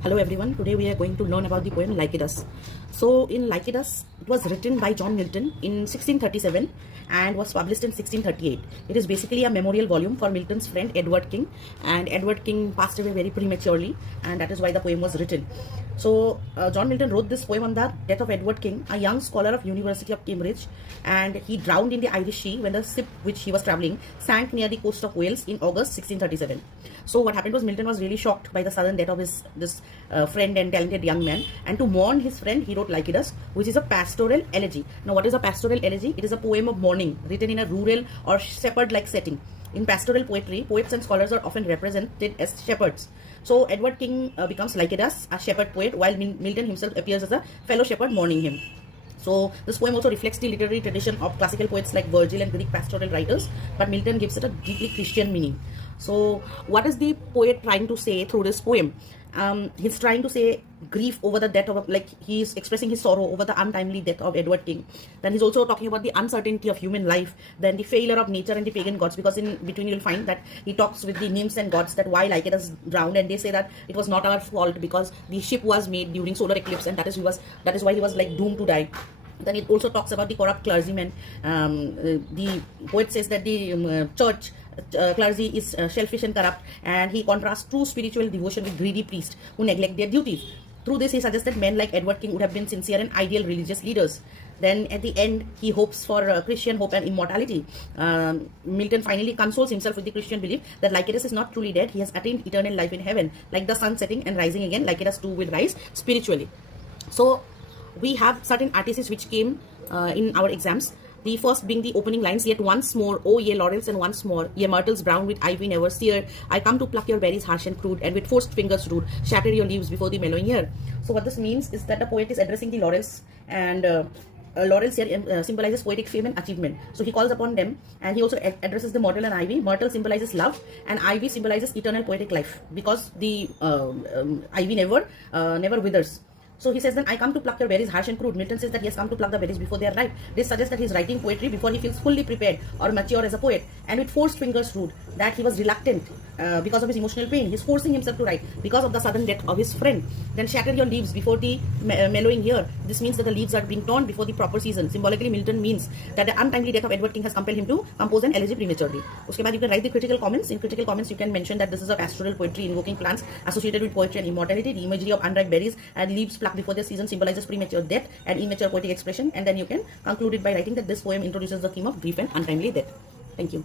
Hello everyone, today we are going to learn about the poem Lycidas. So in Lycidas, it was written by John Milton in 1637 and was published in 1638. It is basically a memorial volume for Milton's friend Edward King, and Edward King passed away very prematurely, and that is why the poem was written. So John Milton wrote this poem on the death of Edward King, a young scholar of University of Cambridge, and he drowned in the Irish Sea when the ship which he was traveling sank near the coast of Wales in August 1637. So what happened was Milton was really shocked by the sudden death of this friend and talented young man, and to mourn his friend he wrote Lycidas, which is a pastoral elegy. Now what is a pastoral elegy? It is a poem of mourning written in a rural or shepherd-like setting. In pastoral poetry, poets and scholars are often represented as shepherds. So Edward King becomes Lycidas, a shepherd poet, while Milton himself appears as a fellow shepherd mourning him. So this poem also reflects the literary tradition of classical poets like Virgil and Greek pastoral writers, but Milton gives it a deeply Christian meaning. So what is the poet trying to say through this poem? He's trying to say grief over the death of, like, he's expressing his sorrow over the untimely death of Edward King. Then he's also talking about the uncertainty of human life, then the failure of nature and the pagan gods, because in between you'll find that he talks with the nymphs and gods that why Lycidas drowned, and they say that it was not our fault because the ship was made during solar eclipse, and that is why he was like doomed to die. Then it also talks about the corrupt clergymen. The poet says that the church clergy is selfish and corrupt, and he contrasts true spiritual devotion with greedy priests who neglect their duties. Through this, he suggested men like Edward King would have been sincere and ideal religious leaders. Then at the end, he hopes for Christian hope and immortality. Milton finally consoles himself with the Christian belief that Lycidas is not truly dead. He has attained eternal life in heaven. Like the sun setting and rising again, Lycidas too will rise spiritually. So we have certain RTCs which came in our exams. The first being the opening lines, yet once more, oh ye laurels, and once more, ye myrtles brown with ivy never seared, I come to pluck your berries harsh and crude, and with forced fingers rude, shatter your leaves before the mellowing year. So what this means is that the poet is addressing the laurels, and laurels here symbolizes poetic fame and achievement. So he calls upon them, and he also addresses the myrtle and ivy. Myrtle symbolizes love, and ivy symbolizes eternal poetic life, because the ivy never withers. So he says, then I come to pluck your berries harsh and crude. Milton says that he has come to pluck the berries before they are ripe. This suggests that he is writing poetry before he feels fully prepared or mature as a poet, and with forced fingers rude, that he was reluctant because of his emotional pain. He's forcing himself to write because of the sudden death of his friend. Then shatter your leaves before the mellowing year. This means that the leaves are being torn before the proper season. Symbolically, Milton means that the untimely death of Edward King has compelled him to compose an elegy prematurely. Uske baad you can write the critical comments. In critical comments, you can mention that this is a pastoral poetry invoking plants associated with poetry and immortality. The imagery of unripe berries and leaves plucked before their season symbolizes premature death and immature poetic expression. And then you can conclude it by writing that this poem introduces the theme of grief and untimely death. Thank you.